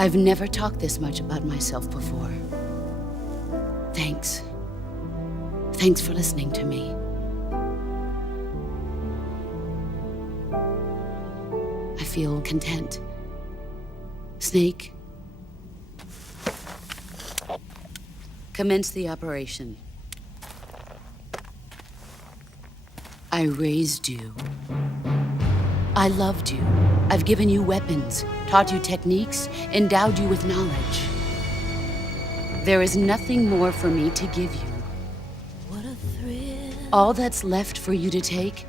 I've never talked this much about myself before. Thanks. Thanks for listening to me. I feel content. Snake, commence the operation. I raised you. I loved you. I've given you weapons, taught you techniques, endowed you with knowledge. There is nothing more for me to give you. What a thrill. All that's left for you to take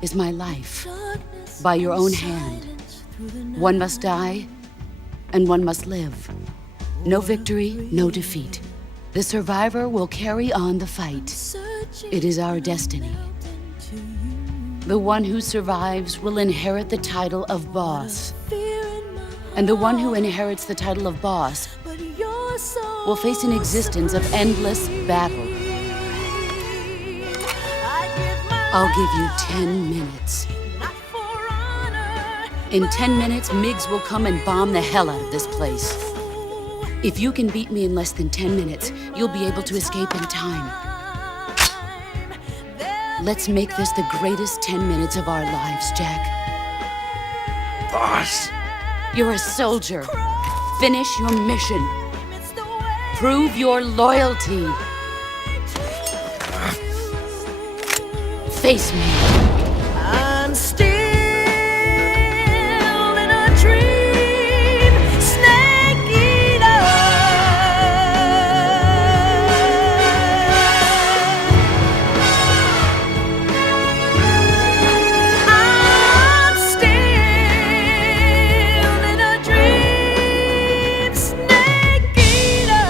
is my life, by your own hand. One must die, and one must live. No victory, no defeat. The survivor will carry on the fight. It is our destiny. The one who survives will inherit the title of boss. And the one who inherits the title of boss will face an existence of endless battle. I'll give you 10 minutes. In 10 minutes, Miggs will come and bomb the hell out of this place. If you can beat me in less than 10 minutes, you'll be able to escape in time. Let's make this the greatest 10 minutes of our lives, Jack. Boss! You're a soldier. Finish your mission. Prove your loyalty. Face me. I'm still in a dream, snake eater. I'm still in a dream, snake eater.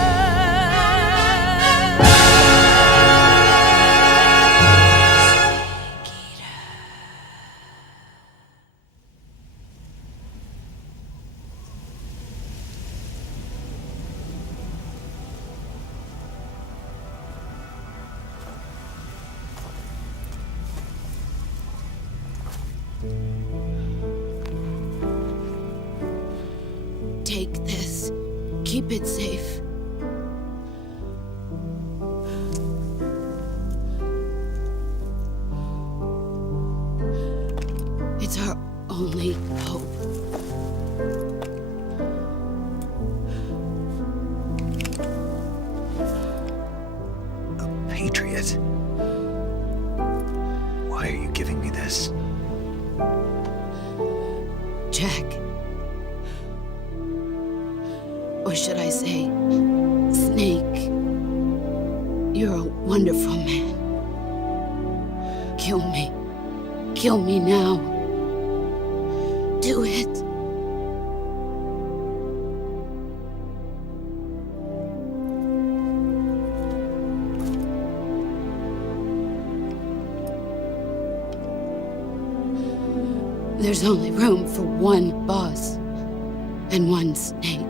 Take this. Keep it safe. It's our only hope. A patriot? Why are you giving me this? Jack. Or should I say, Snake. You're a wonderful man. Kill me. Kill me now. Do it. There's only room for one boss and one snake.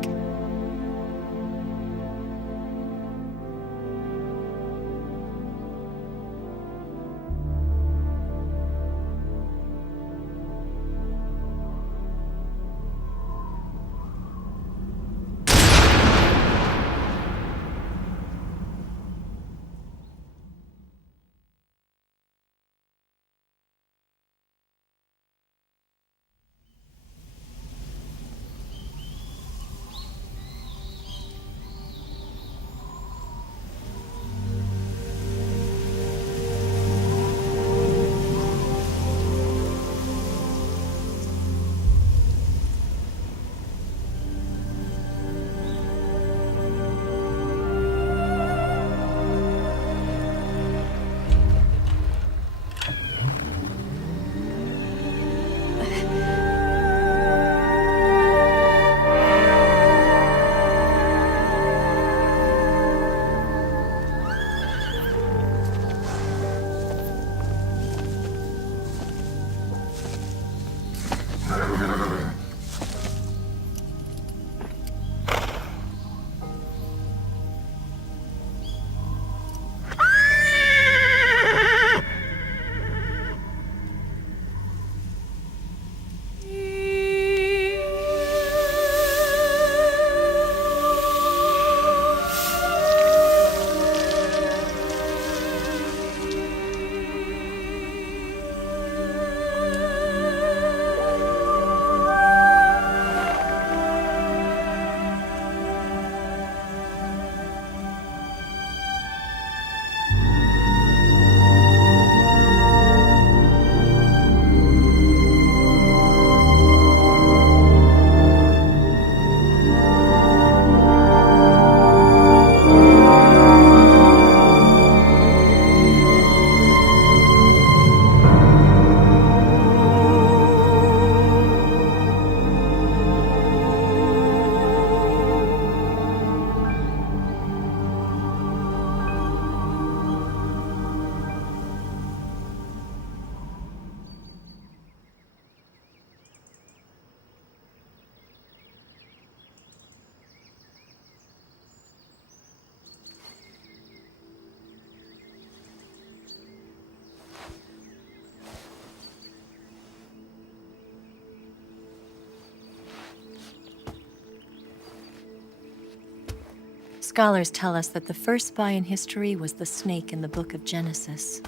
Scholars tell us that the first spy in history was the snake in the book of Genesis.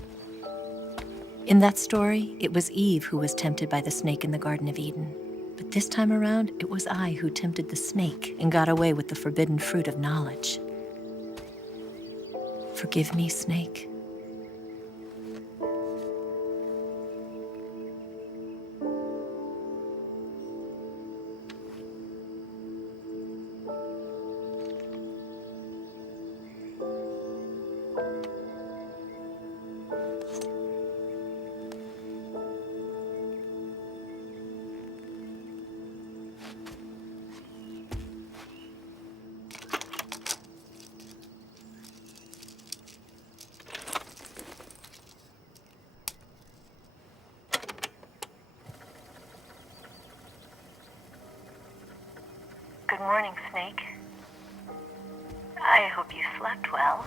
In that story, it was Eve who was tempted by the snake in the Garden of Eden. But this time around, it was I who tempted the snake and got away with the forbidden fruit of knowledge. Forgive me, snake. Good morning, Snake. I hope you slept well.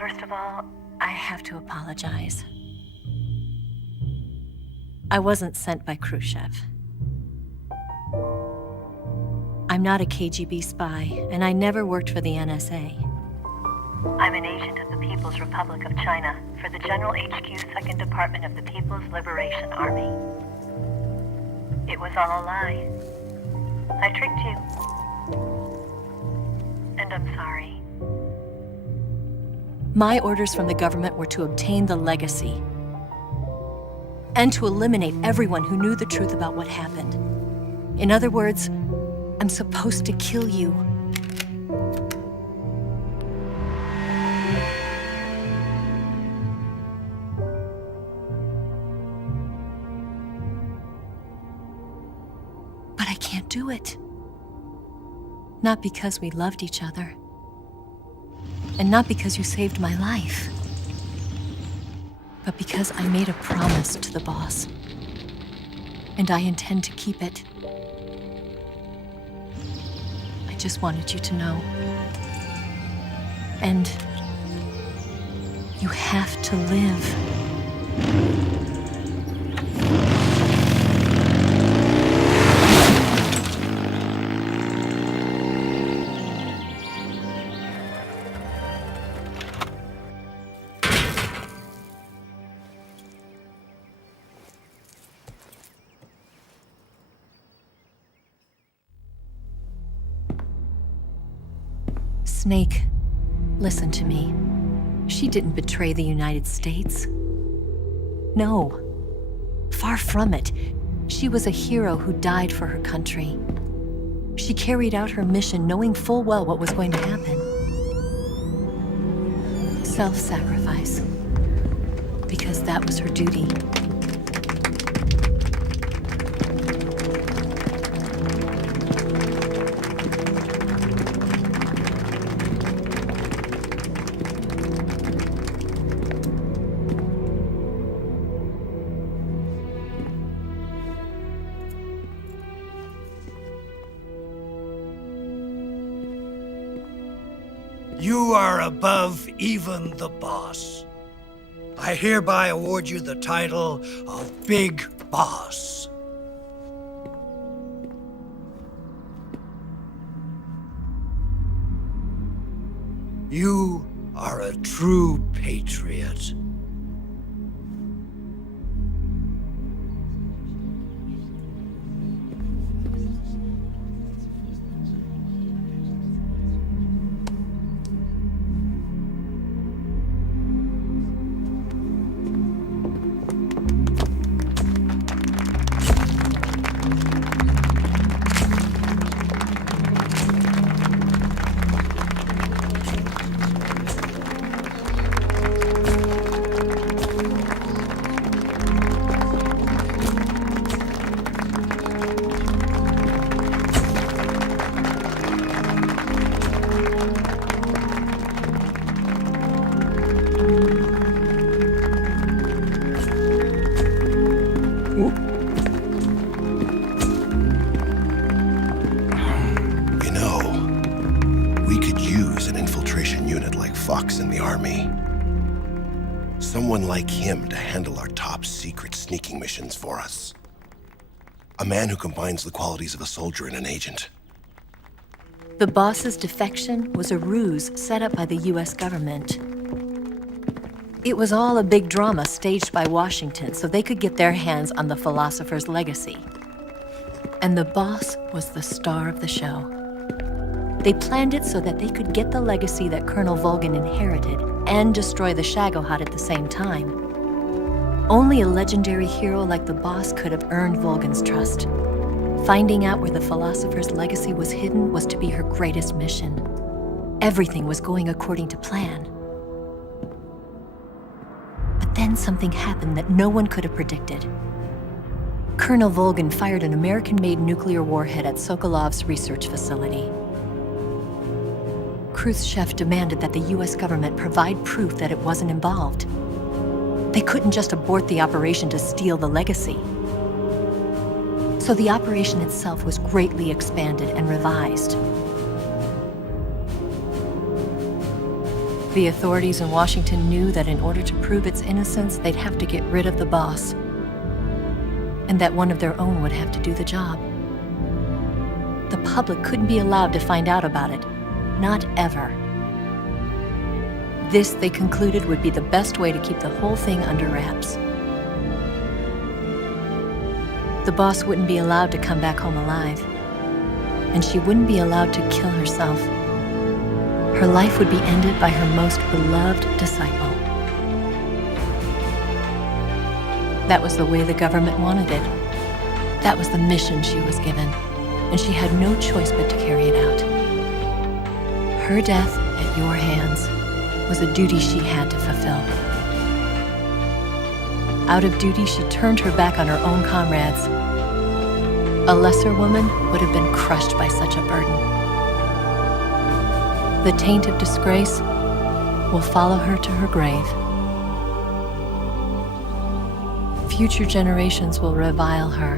First of all, I have to apologize. I wasn't sent by Khrushchev. I'm not a KGB spy, and I never worked for the NSA. I'm an agent of the People's Republic of China for the General HQ 2nd Department of the People's Liberation Army. It was all a lie. I tricked you. And I'm sorry. My orders from the government were to obtain the legacy and to eliminate everyone who knew the truth about what happened. In other words, I'm supposed to kill you. But I can't do it. Not because we loved each other. And not because you saved my life. But because I made a promise to the boss. And I intend to keep it. I just wanted you to know. And you have to live. Snake, listen to me. She didn't betray the United States. No, far from it. She was a hero who died for her country. She carried out her mission knowing full well what was going to happen. Self-sacrifice. Because that was her duty. You are above even the boss. I hereby award you the title of Big Boss. You are a true patriot. Fox in the army. Someone like him to handle our top secret sneaking missions for us. A man who combines the qualities of a soldier and an agent. The boss's defection was a ruse set up by the US government. It was all a big drama staged by Washington so they could get their hands on the philosopher's legacy. And the boss was the star of the show. They planned it so that they could get the legacy that Colonel Volgin inherited and destroy the Shagohod at the same time. Only a legendary hero like the boss could have earned Volgin's trust. Finding out where the philosopher's legacy was hidden was to be her greatest mission. Everything was going according to plan. But then something happened that no one could have predicted. Colonel Volgin fired an American-made nuclear warhead at Sokolov's research facility. Khrushchev demanded that the US government provide proof that it wasn't involved. They couldn't just abort the operation to steal the legacy. So the operation itself was greatly expanded and revised. The authorities in Washington knew that in order to prove its innocence, they'd have to get rid of the boss, and that one of their own would have to do the job. The public couldn't be allowed to find out about it, not ever. This, they concluded, would be the best way to keep the whole thing under wraps. The boss wouldn't be allowed to come back home alive, and she wouldn't be allowed to kill herself. Her life would be ended by her most beloved disciple. That was the way the government wanted it. That was the mission she was given, and she had no choice but to carry it out. Her death at your hands was a duty she had to fulfill. Out of duty, she turned her back on her own comrades. A lesser woman would have been crushed by such a burden. The taint of disgrace will follow her to her grave. Future generations will revile her.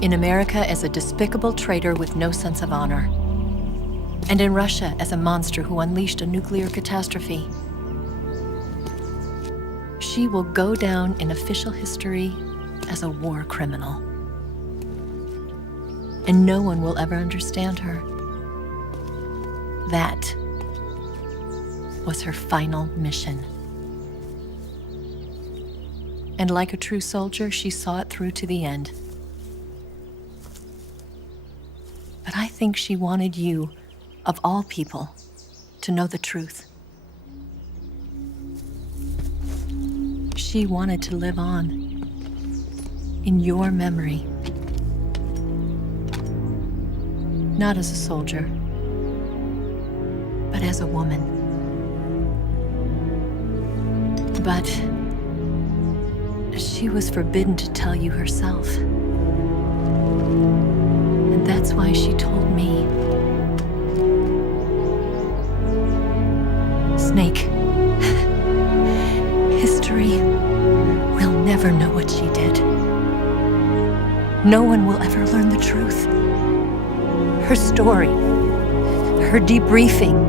In America as a despicable traitor with no sense of honor. And in Russia as a monster who unleashed a nuclear catastrophe. She will go down in official history as a war criminal. And no one will ever understand her. That was her final mission. And like a true soldier, she saw it through to the end. But I think she wanted you, of all people, to know the truth. She wanted to live on in your memory. Not as a soldier, but as a woman. But she was forbidden to tell you herself. And that's why she told me. Snake, history will never know what she did. No one will ever learn the truth. Her story, her debriefing,